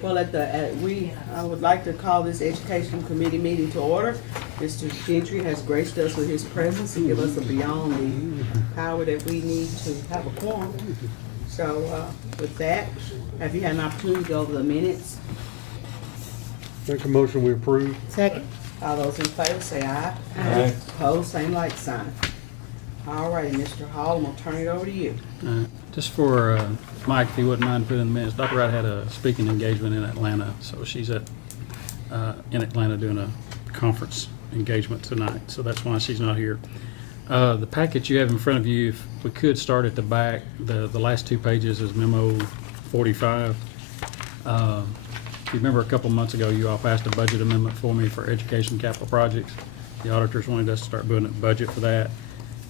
Well, I would like to call this Education Committee meeting to order. Mr. Gentry has graced us with his presence and give us a beyond the power that we need to have a quorum. So, with that, have you had an opportunity to go over the minutes? Make a motion, we approve. Second. All those in favor say aye. Aye. Opposed, same like sign. All righty, Mr. Hall, I'm gonna turn it over to you. Just for Mike, if he wouldn't mind putting in the minutes, Dr. Wright had a speaking engagement in Atlanta, so she's in Atlanta doing a conference engagement tonight, so that's why she's not here. The packet you have in front of you, if we could start at the back, the last two pages is memo 45. If you remember a couple months ago, you all passed a budget amendment for me for education capital projects. The auditors wanted us to start doing a budget for that.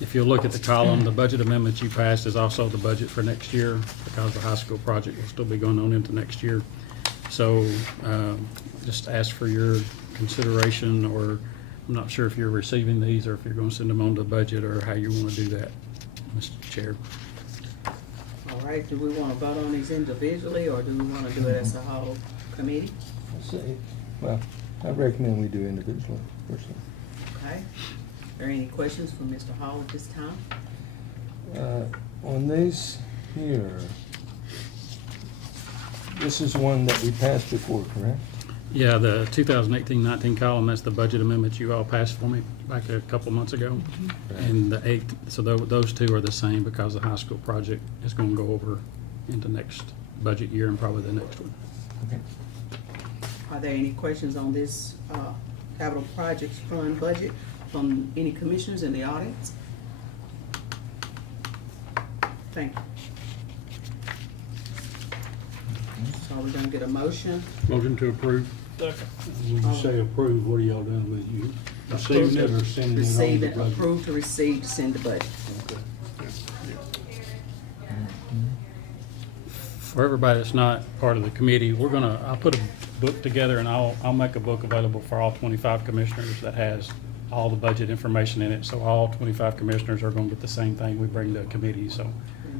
If you look at the column, the budget amendment you passed is also the budget for next year because the high school project will still be going on into next year. So just ask for your consideration, or I'm not sure if you're receiving these or if you're going to send them on to the budget or how you want to do that, Mr. Chair. All right, do we wanna vote on these individually, or do we wanna do it as a whole committee? Well, I recommend we do individually, personally. Okay. Are there any questions for Mr. Hall at this time? On these here, this is one that we passed before, correct? Yeah, the 2018-19 column, that's the budget amendment you all passed for me back a couple months ago. And the eighth, so those two are the same because the high school project is going to go over into next budget year and probably the next one. Okay. Are there any questions on this capital projects fund budget from any commissioners in the audience? Thank you. So are we gonna get a motion? Motion to approve. When you say approve, what are y'all doing with you? Receiving it or sending it on Receive the and budget? approve to receive to send the budget. Okay. For everybody that's not part of the committee, I'll put a book together and I'll make a book available for all 25 commissioners that has all the budget information in it. So all 25 commissioners are going to get the same thing we bring to the committee. So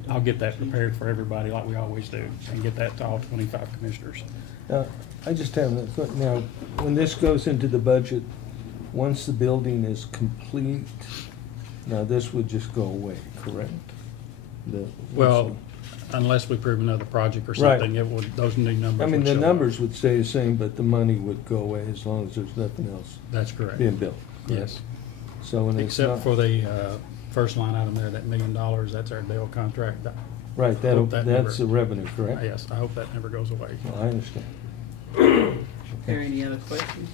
I'll get that prepared for everybody like we always do and get that to all 25 commissioners. Now, I just have, now, when this goes into the budget, once the building is complete, now this would just go away, correct? Well, unless we prove another project or Right. something, those new numbers I mean, would the show up. numbers would stay the same, but the money would go away as long as there's nothing else That's correct. being built. Yes. So when it's Except not, for the first line item there, that $1 million, that's our Dale contract. right, hope that that's the never- revenue, correct? Yes, I hope that never goes away. Well, I understand. Are there any other questions?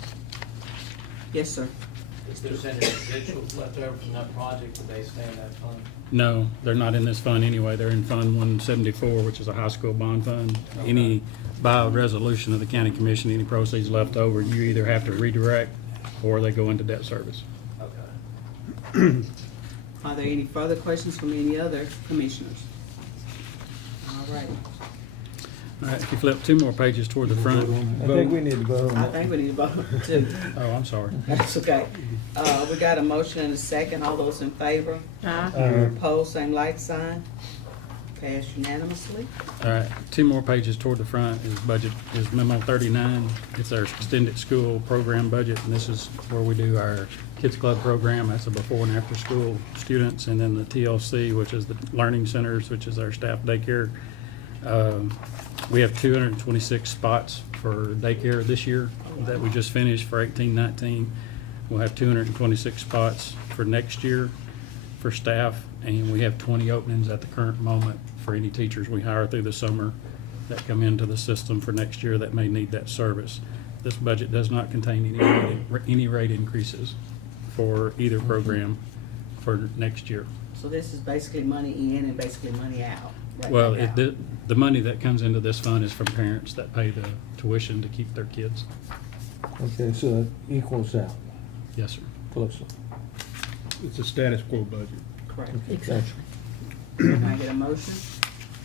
Yes, sir. If there's any residuals left over from that project, do they stay in that fund? No, they're not in this fund anyway. They're in Fund 174, which is a high school bond fund. By resolution of the county commission, any proceeds left over, you either have to redirect or they go into debt service. Okay. Are there any further questions from any other commissioners? All right. All right, if you flip two more pages toward the front. I think we need to vote on I that. think we need to vote too. Oh, I'm sorry. That's okay. We got a motion and a second. All those in favor? Aye. Opposed, same like sign. Passed unanimously. All right, two more pages toward the front is memo 39. It's our extended school program budget, and this is where we do our Kids Club program. That's the before and after school students, and then the TLC, which is the learning centers, which is our staff daycare. We have 226 spots for daycare this year that we just finished for 18-19. We'll have 226 spots for next year for staff, and we have 20 openings at the current moment for any teachers we hire through the summer that come into the system for next year that may need that service. This budget does not contain any rate increases for either program for next year. So this is basically money in and basically money out. right Well, now. the money that comes into this fund is from parents that pay the tuition to keep their kids. Okay, so it equals out Yes, sir. closely. It's a status quo budget. Correct. Okay, thank Can I get a motion?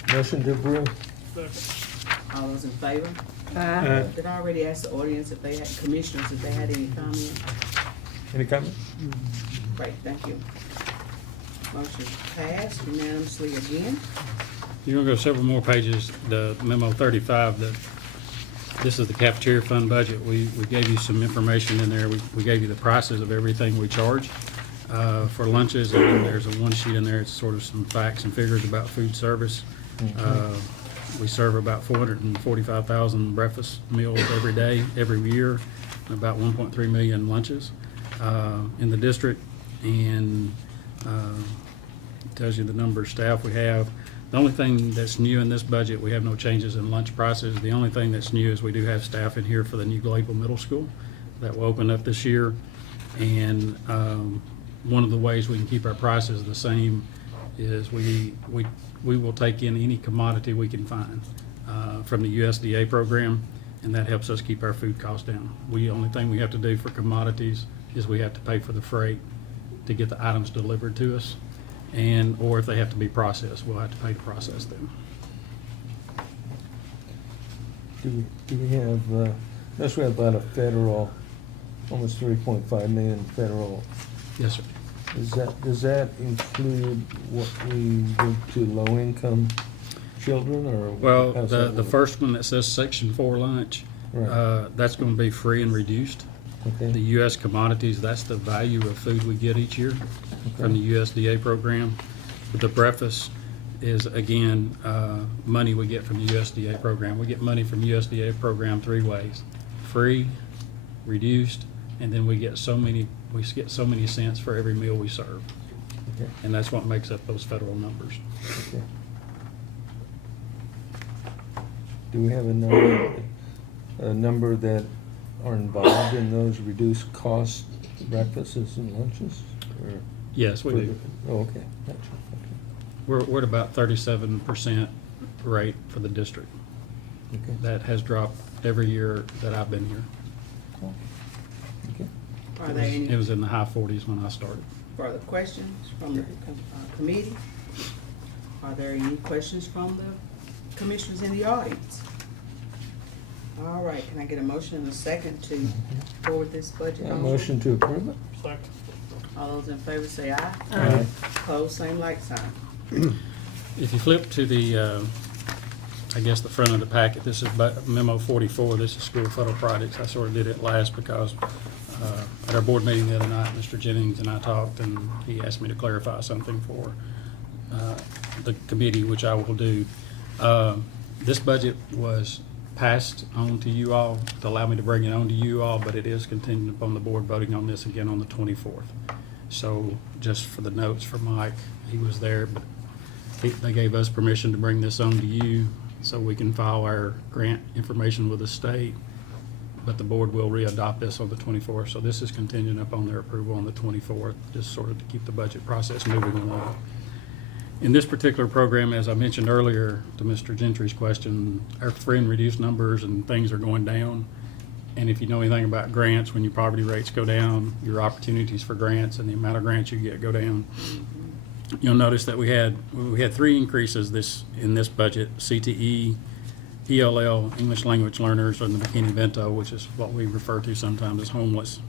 you. Motion to approve? All those in favor? Aye. Did I already ask the audience if they had, commissioners, if they had any comments? Any comment? Great, thank you. Motion passed unanimously again. You're gonna go several more pages, the memo 35, This is the cafeteria fund budget. We gave you some information in there. We gave you the prices of everything we charge for lunches, and then there's a one sheet in there. It's sort of some facts and figures about food service. We serve about 445,000 breakfast meals every day, every year, and about 1.3 million lunches in the district, and it tells you the number of staff we have. The only thing that's new in this budget, we have no changes in lunch prices. The only thing that's new is we do have staff in here for the new Galable Middle School that will open up this year. And one of the ways we can keep our prices the same is we will take in any commodity we can find from the USDA program, and that helps us keep our food costs down. Only thing we have to do for commodities is we have to pay for the freight to get the items delivered to us. Or if they have to be processed, we'll have to pay to process them. Do we have, notice we have about a federal, almost 3.5 million federal. Yes, sir. Does that include what we give to low-income children, or? Well, how's that the work? first one that says Section 4 lunch, Right. that's going to be free and reduced. Okay. The U.S. commodities, that's the value of food we get each year from the USDA program. But the breakfast is, again, money we get from the USDA program. We get money from USDA program three ways: free, reduced, and then we get so many cents for every meal we serve. Okay. And that's what makes up those federal numbers. Okay. Do we have a number that are involved in those reduced cost breakfasts and lunches? Or Yes, we do. Oh, okay, gotcha, We're at about 37% rate for the district. okay. That has dropped every year that I've been here. Cool. Okay. Are there It any was in the high 40s when I started. further questions from the committee? Are there any questions from the commissioners in the audience? All right, can I get a motion and a second to forward this budget A on? motion to approve it? All those in favor say aye. Aye. Opposed, same like sign. If you flip to the, I guess, the front of the packet, this is memo 44. This is school federal projects. I sort of did it last because at our board meeting the other night, Mr. Jennings and I talked, and he asked me to clarify something for the committee, which I will do. This budget was passed on to you all to allow me to bring it on to you all, but it is contingent upon the board voting on this again on the 24th. So just for the notes for Mike, he was there, but they gave us permission to bring this on to you so we can file our grant information with the state, but the board will re-adopt this on the 24th. So this is contingent upon their approval on the 24th, just sort of to keep the budget process moving along. In this particular program, as I mentioned earlier to Mr. Gentry's question, our free and reduced numbers and things are going down. And if you know anything about grants, when your poverty rates go down, your opportunities for grants and the amount of grants you get go down. You'll notice that we had three increases in this budget: CTE, ELL, English language learners, and the McKinney-Vento, which is what we refer to sometimes as homeless.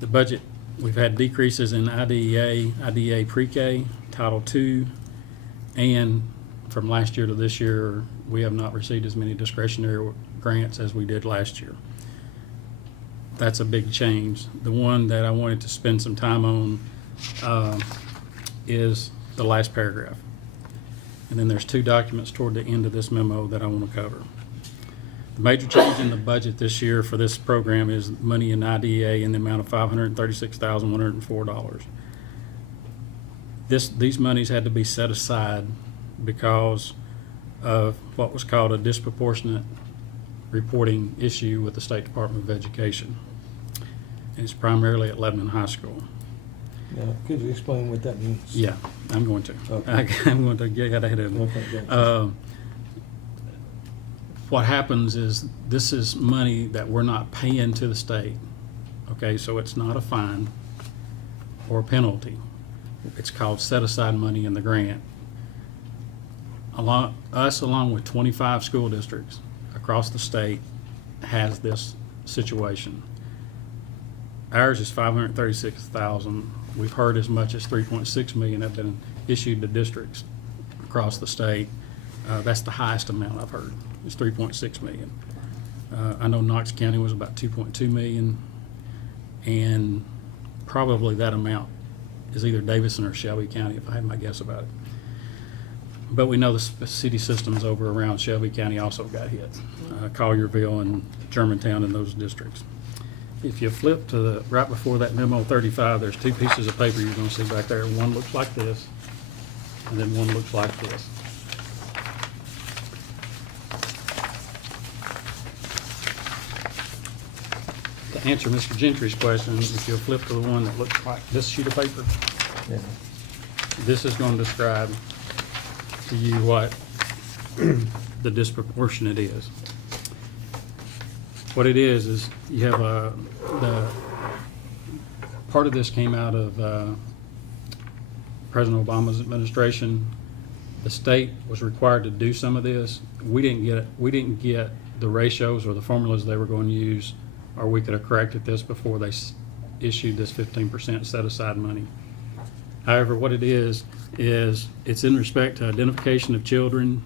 The budget, we've had decreases in IDEA pre-K, Title II, and from last year to this year, we have not received as many discretionary grants as we did last year. That's a big change. The one that I wanted to spend some time on is the last paragraph. And then there's two documents toward the end of this memo that I want to cover. The major change in the budget this year for this program is money in IDEA in the amount of $536,104. These monies had to be set aside because of what was called a disproportionate reporting issue with the State Department of Education. And it's primarily at Lebanon High School. Now, could you explain what that means? Yeah, I'm going to. Okay. I'm going to get ahead of it. Okay, gotcha. What happens is this is money that we're not paying to the state. Okay, so it's not a fine or a penalty. It's called set-aside money in the grant. Along with 25 school districts across the state has this situation. Ours is $536,000. We've heard as much as $3.6 million have been issued to districts across the state. That's the highest amount I've heard. It's $3.6 million. I know Knox County was about 2.2 million, and probably that amount is either Davidson or Shelby County, if I had my guess about it. But we know the city systems over around Shelby County also got hit, Collierville and Germantown and those districts. If you flip to the, right before that memo 35, there's two pieces of paper you're gonna see back there. One looks like this, and then one looks like this. To answer Mr. Gentry's question, if you'll flip to the one that looks like this sheet of paper, Yeah. this is going to describe to you what the disproportionate is. What it is you have the part of this came out of President Obama's administration. The state was required to do some of this. We didn't get the ratios or the formulas they were going to use, or we could have corrected this before they issued this 15% set aside money. However, what it is it's in respect to identification of children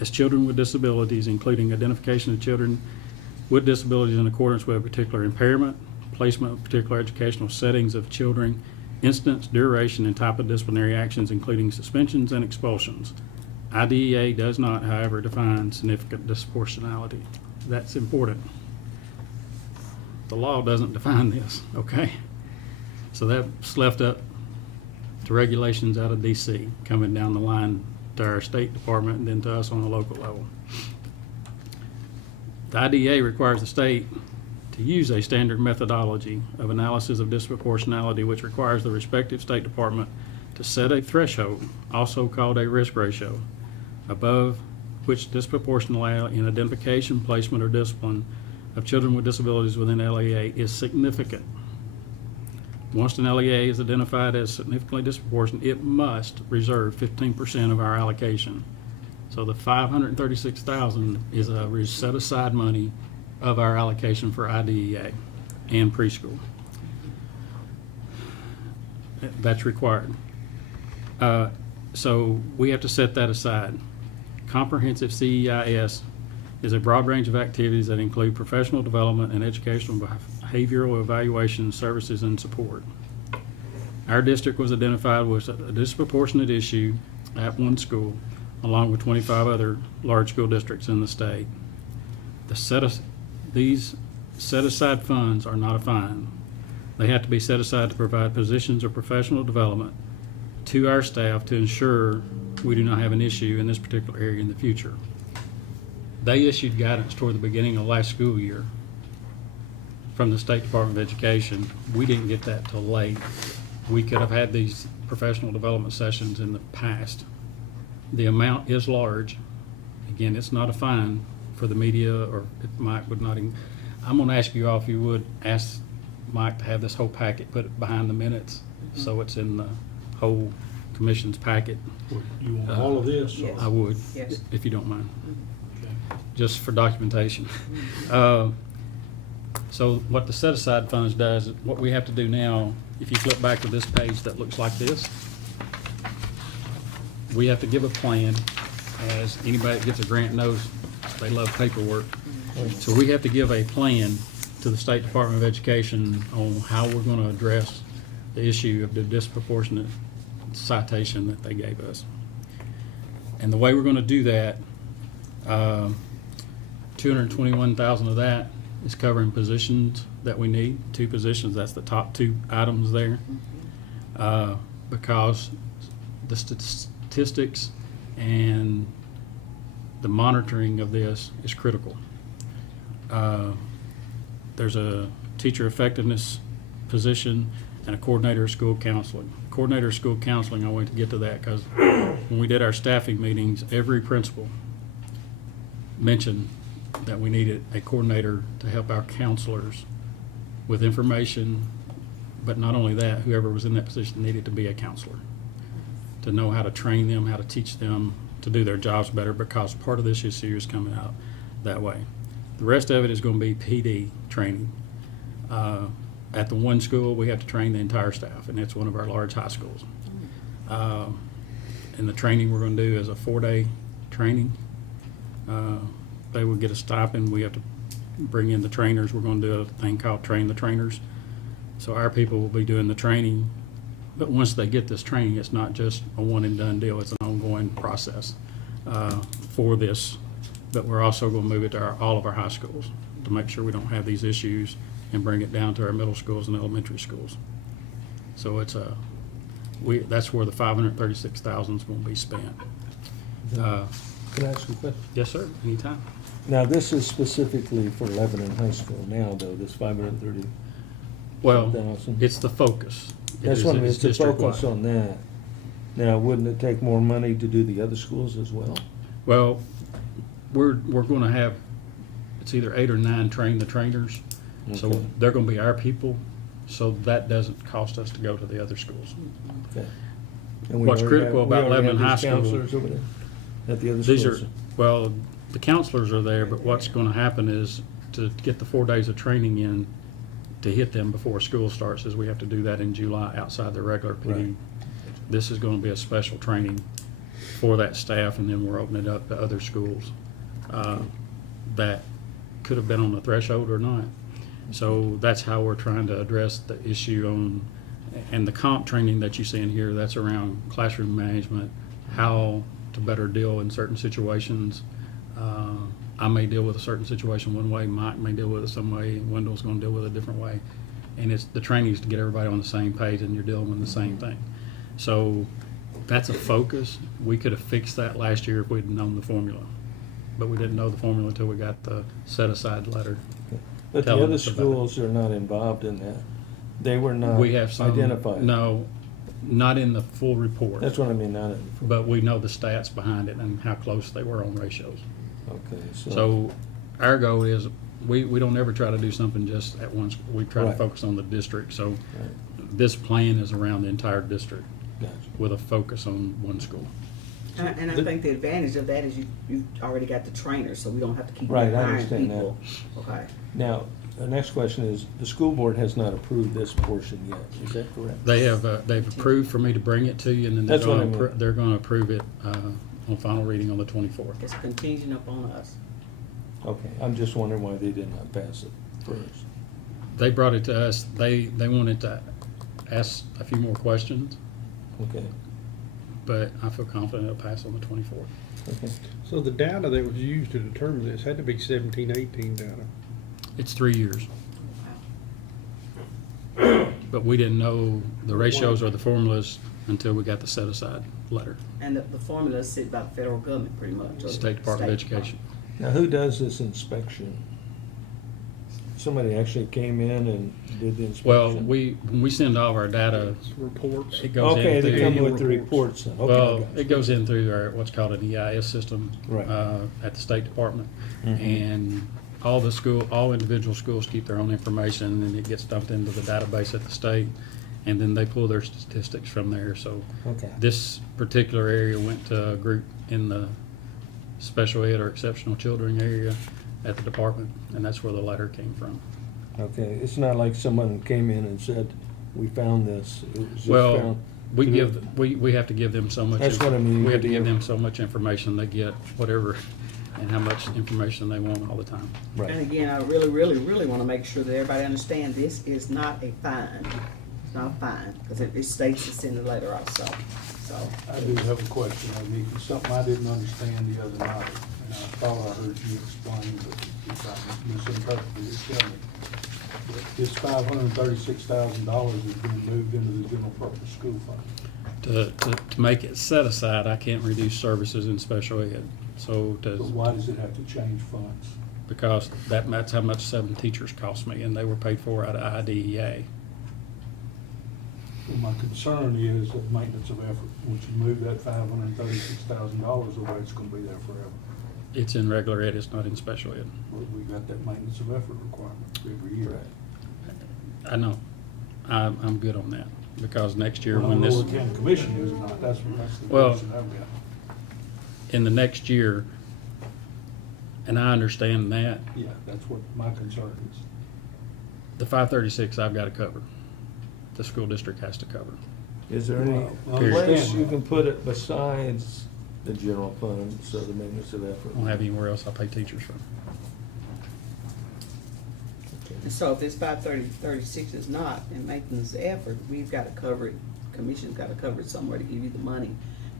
as children with disabilities, including identification of children with disabilities in accordance with a particular impairment, placement of particular educational settings of children, instance, duration, and type of disciplinary actions, including suspensions and expulsions. IDEA does not, however, define significant disproportionality. That's important. The law doesn't define this, okay? So that's left up to regulations out of DC, coming down the line to our State Department and then to us on a local level. The IDEA requires the state to use a standard methodology of analysis of disproportionality, which requires the respective State Department to set a threshold, also called a risk ratio, above which disproportionality in identification, placement, or discipline of children with disabilities within LEA is significant. Once an LEA is identified as significantly disproportionate, it must reserve 15% of our allocation. So the $536,000 is a set aside money of our allocation for IDEA and preschool. That's required. So we have to set that aside. Comprehensive CEIS is a broad range of activities that include professional development and educational behavioral evaluation services and support. Our district was identified with a disproportionate issue at one school, along with 25 other large school districts in the state. These set-aside funds are not a fine. They have to be set aside to provide positions of professional development to our staff to ensure we do not have an issue in this particular area in the future. They issued guidance toward the beginning of last school year from the State Department of Education. We didn't get that till late. We could have had these professional development sessions in the past. The amount is large. Again, it's not a fine for the media, or if Mike would not even, I'm gonna ask you all if you would ask Mike to have this whole packet, put it behind the minutes, so it's in the whole commission's packet. You want all of this? or- Yes. I would, Yes. if you don't mind, Okay. just for documentation. So what the set-aside funds does, what we have to do now, if you flip back to this page that looks like this, we have to give a plan, as anybody that gets a grant knows, they love paperwork. So we have to give a plan to the State Department of Education on how we're gonna address the issue of the disproportionate citation that they gave us. And the way we're gonna do that, 221,000 of that is covering positions that we need, 2 positions, that's the top 2 items there. Because the statistics and the monitoring of this is critical. There's a teacher effectiveness position and a coordinator of school counseling. Coordinator of school counseling, I want to get to that because when we did our staffing meetings, every principal mentioned that we needed a coordinator to help our counselors with information, but not only that, whoever was in that position needed to be a counselor, to know how to train them, how to teach them to do their jobs better, because part of this issue is coming out that way. The rest of it is going to be PD training. At the one school, we have to train the entire staff, and it's one of our large high schools. And the training we're going to do is a 4-day training. They will get a stipend. We have to bring in the trainers. We're gonna do a thing called Train the Trainers. So our people will be doing the training, but once they get this training, it's not just a one and done deal, it's an ongoing process for this. But we're also gonna move it to all of our high schools to make sure we don't have these issues and bring it down to our middle schools and elementary schools. So it's that's where the $536,000 is gonna be spent. Can I ask you a question? Yes, sir, anytime. Now, this is specifically for Lebanon High School now, though, this 530. Well, 1,000. it's the focus. It That's is- what I mean, it's it's to focus district-wide. on that. Now, wouldn't it take more money to do the other schools as well? Well, we're gonna have, it's either 8 or 9 train the trainers. So Okay. they're gonna be our people, so that doesn't cost us to go to the other schools. Okay. And we What's already critical have- we about already Lebanon have High these School- counselors over there at the other These are, schools? well, the counselors are there, but what's gonna happen is to get the 4 days of training in to hit them before school starts, is we have to do that in July outside the regular PD. Right. This is gonna be a special training for that staff, and then we're opening it up to other schools that could have been on the threshold or not. So that's how we're trying to address the issue on, and the comp training that you see in here, that's around classroom management, how to better deal in certain situations. I may deal with a certain situation one way, Mike may deal with it some way, Wendell's gonna deal with it a different way. And it's, the training is to get everybody on the same page and you're dealing with the same thing. So that's a focus. We could have fixed that last year if we'd known the formula. But we didn't know the formula until we got the set-aside letter. But the telling other us about it. schools are not involved in that. They were not We have some. identified. No, not in the full report. That's what I mean, not in. But we know the stats behind it and how close they were on ratios. Okay, So our goal is, we don't ever try to do something just at once. We try to Right. focus on the district. So Right. this plan is around the entire district Gotcha. with a focus on one school. And I think the advantage of that is you've already got the trainers, so we don't have to keep Right, I hiring understand that. people. Okay. Now, the next question is, the school board has not approved this portion yet, is that correct? They have, they've approved for me to bring it to you, and then That's what I meant. they're gonna approve it on final reading on the 24th. It's contingent upon us. Okay, I'm just wondering why they did not pass it first. They brought it to us, they wanted to ask a few more questions, Okay, but I feel confident it'll pass on the 24th. okay. So the data that was used to determine this had to be 17-18 data. It's 3 years. But we didn't know the ratios or the formulas until we got the set-aside letter. And the formulas sit by the federal government pretty much. or the State Department of State Education. Now, who does this inspection? Somebody actually came in and did the inspection? Well, when we send all of our data, It's reports. it goes in Okay, they through. come annual with the reports then, okay. I Well, got you. it goes in through our, what's called an EIS system. Right. At the State Department. Mhm. And all individual schools keep their own information, and it gets dumped into the database at the state, and then they pull their statistics from there. So Okay. this particular area went to a group in the special ed or exceptional children area at the department, and that's where the letter came from. Okay, it's not like someone came in and said, we found this. It was just Well, found. we have to give them so much. That's what I mean, We have to you give give- them so much information, they get whatever and how much information they want all the time. And Right, again, I really, really, really want to make sure that everybody understands this is not a fine. It's not a fine, because it states it's in the letter also, so. I do have a question, it's something I didn't understand the other night, and I thought I heard you explain, but if I misinterpreted it, tell me. But this $536,000 is being moved into the general purpose school fund. To make it set aside, I can't reduce services in special ed. So But why does it have to change funds? because that's how much 7 teachers cost me, and they were paid for out of IDEA. Well, my concern is that maintenance of effort, once you move that $536,000 away, it's gonna be there forever. It's in regular ed, it's not in special ed. But we got that maintenance of effort requirement every year. I know. I'm good on that, because next year Well, I when don't know this, what county commission is or not, that's the Well- question I've got. in the next year, and I understand that, Yeah, that's what my concern is. the 536 I've got to cover. The school district has to cover. is there any Well, I place understand you that. can put it besides the general fund, so the maintenance of effort? I don't have anywhere else I pay teachers from. And so if this 536 is not, and maintenance effort, we've gotta cover it, commission's gotta cover it somewhere to give you the money.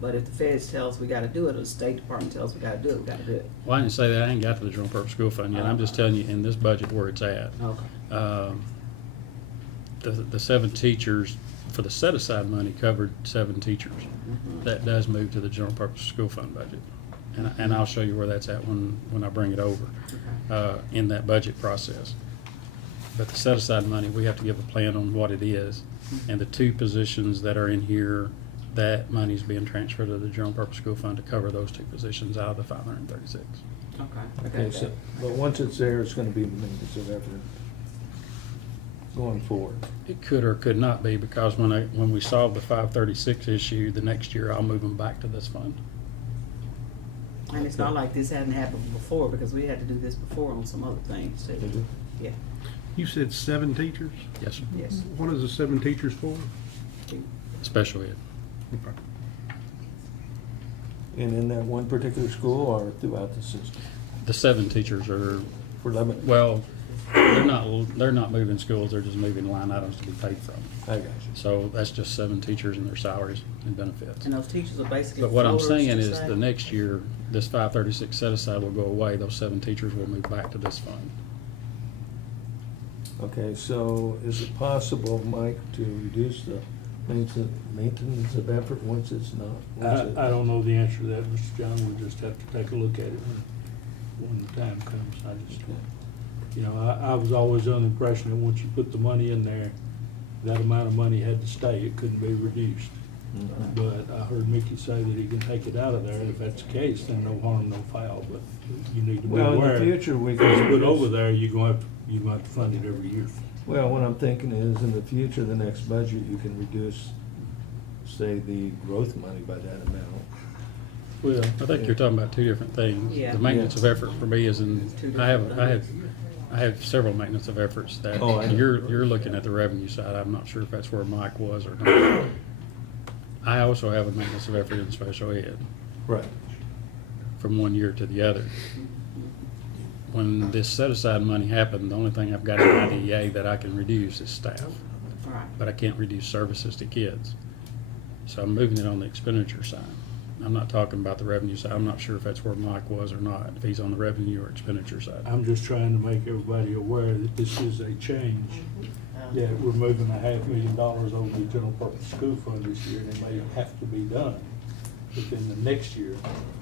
But if the feds tell us we gotta do it, or the State Department tells us we gotta do it, we gotta do it. Well, I didn't say that, I ain't got to the general purpose school fund yet, I'm just telling you in this budget where it's at. Okay. The 7 teachers, for the set-aside money, covered 7 teachers. That does move to the general purpose school fund budget. And I'll show you where that's at when I bring it over, in that budget process. But the set-aside money, we have to give a plan on what it is. And the 2 positions that are in here, that money's being transferred to the general purpose school fund to cover those 2 positions out of the 536. Okay, so, but once it's there, it's gonna be the maintenance of effort going forward. It could or could not be, because when we solve the 536 issue, the next year I'll move them back to this fund. And it's not like this hadn't happened before, because we had to do this before on some other things too. Yeah, You said 7 teachers? Yes, sir. yes. What is the 7 teachers for? Special ed. And in that one particular school or throughout the system? The 7 teachers are, For limit, well, they're not moving schools, they're just moving line items to be paid from. I got you. So that's just 7 teachers and their salaries and benefits. And those teachers are basically But what I'm floaters saying to is say? the next year, this 536 set aside will go away, those 7 teachers will move back to this fund. Okay, so is it possible, Mike, to reduce the maintenance of effort once it's not? once I don't know the answer to that, Mr. John, we'll just have to take a look at it when the time comes. I just, you know, I was always under the impression that once you put the money in there, that amount of money had to stay, it couldn't be reduced. But I heard Mickey say that he can take it out of there, and if that's the case, then no harm, no foul, but you need to be Well, aware. in the future, we Because can. put over there, you're gonna have to fund it every year. Well, what I'm thinking is, in the future, the next budget, you can reduce, say, the growth money by that amount. Well, I think you're talking about 2 different things. Yeah. The maintenance of effort for me is in, Two I different have several maintenance of efforts that, Oh, I know. you're looking at the revenue side, I'm not sure if that's where Mike was or not. I also have a maintenance of effort in special ed Right. from one year to the other. When this set-aside money happened, the only thing I've got in IDEA that I can reduce is staff, All right. but I can't reduce services to kids. So I'm moving it on the expenditure side. I'm not talking about the revenue side. I'm not sure if that's where Mike was or not, if he's on the revenue or expenditure side. I'm just trying to make everybody aware that this is a change. Yeah, we're moving $500,000 over the general purpose school fund this year, and it may have to be done within the next year.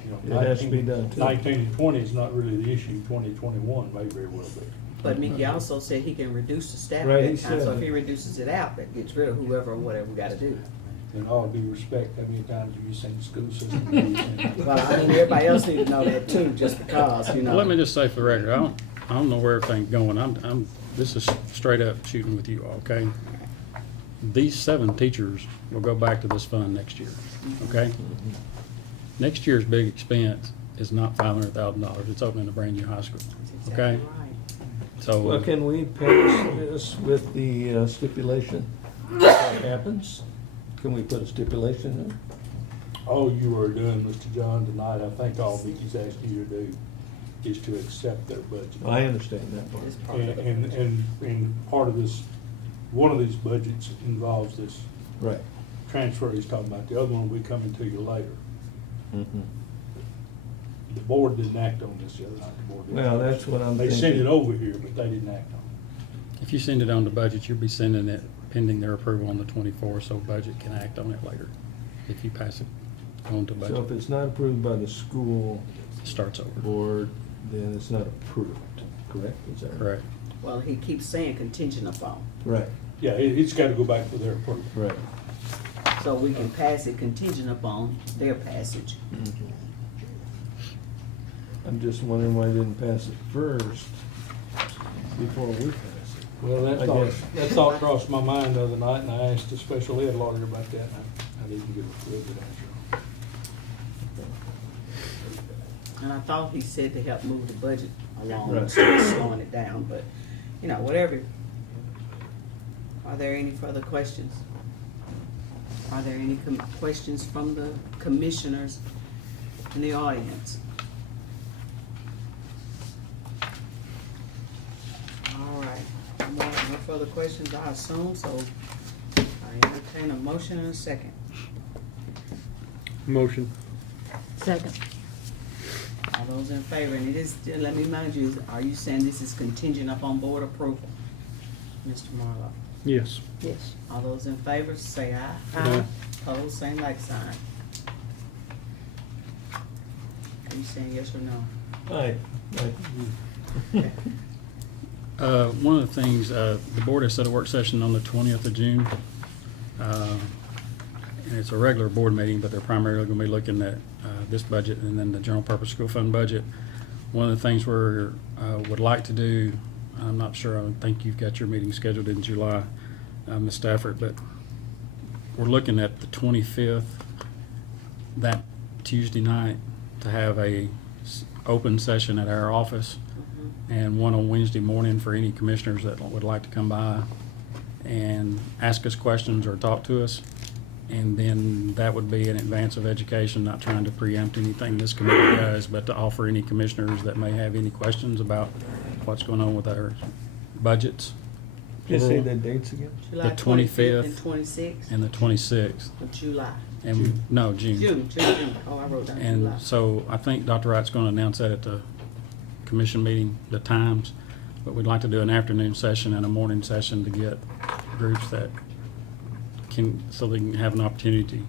You know, It has to be done, too. 19 and 20 is not really the issue, 2021 may very well be. But Mickey also said he can reduce the staff Right, at he that time, so said if that. he reduces it out, that gets rid of whoever or whatever we gotta do. In all due respect, how many times have you seen the school system? Well, I mean, everybody else needs to know that too, just because, you know. Let me just say for the record, I don't know where everything's going. This is straight up shooting with you all, okay? These 7 teachers will go back to this fund next year, okay? Next year's big expense is not $500,000. It's opening a brand new high school, That's okay? exactly right. So. Well, can we pass this with the stipulation that happens? Can we put a stipulation in? All you are doing, Mr. John, tonight, I think all Vicky's asking you to do is to accept their budget. I understand that part. It's part of it. And part of this, one of these budgets involves this Right. transfer he's talking about. The other one will be coming to you later. Mhm. The board didn't act on this the other night. The board didn't. Well, that's what I'm They thinking. sent it over here, but they didn't act on it. If you send it on the budget, you'll be sending it pending their approval on the 24th, so budget can act on it later. If you pass it on to So if budget, it's not approved by the school it starts over. board, then it's not approved, correct? Is that right? Correct. Well, he keeps saying contingent upon, Right, Yeah, it's got to go back for their approval. right. so we can pass it contingent upon their passage. I'm just wondering why they didn't pass it first before we pass it. Well, I guess. that thought crossed my mind the other night, and I asked the special ed lawyer about that, and I didn't get a real good answer. And I thought he said to help move the budget along Right. instead of slowing it down, but, you know, whatever. Are there any further questions? Are there any questions from the commissioners in the audience? All right. No further questions, I assume, so I entertain a motion and a second. Motion. Second. All those in favor, and it is, let me remind you, are you saying this is contingent upon board approval? Mr. Marlowe? Yes. Yes. All those in favor, say aye. Aye. Opposed, same like sign. Are you saying yes or no? Aye. Okay. One of the things, the board has set a work session on the 20th of June. And it's a regular board meeting, but they're primarily going to be looking at this budget and then the general purpose school fund budget. One of the things we would like to do, I'm not sure, I think you've got your meeting scheduled in July, Ms. Stafford, but we're looking at the 25th, that Tuesday night, to have a open session at our office, and one on Wednesday morning for any commissioners that would like to come by and ask us questions or talk to us. And then that would be in advance of education, not trying to preempt anything this committee does, but to offer any commissioners that may have any questions about what's going on with our budgets. Just say the dates again. July The 25th 25th. and 26th And the 26th, of July. and, no, June. June. Oh, I wrote down July. And so I think Dr. Wright's going to announce that at the commission meeting, the times, but we'd like to do an afternoon session and a morning session to get groups that can, so they can have an opportunity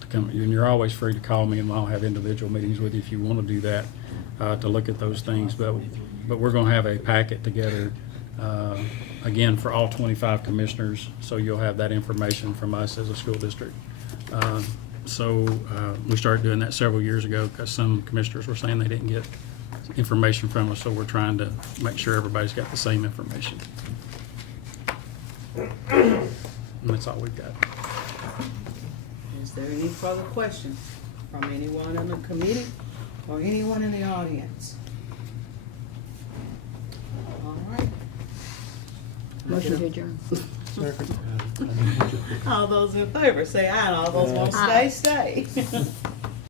to come. And you're always free to call me, and I'll have individual meetings with you if you want to do that, to look at those things. But we're going to have a packet together, again, for all 25 commissioners, so you'll have that information from us as a school district. We started doing that several years ago because some commissioners were saying they didn't get information from us, so we're trying to make sure everybody's got the same information. And that's all we've got. Is there any further questions from anyone in the committee or anyone in the audience? All right. Motion to adjourn. All those in favor, say aye, and all those want to stay, stay.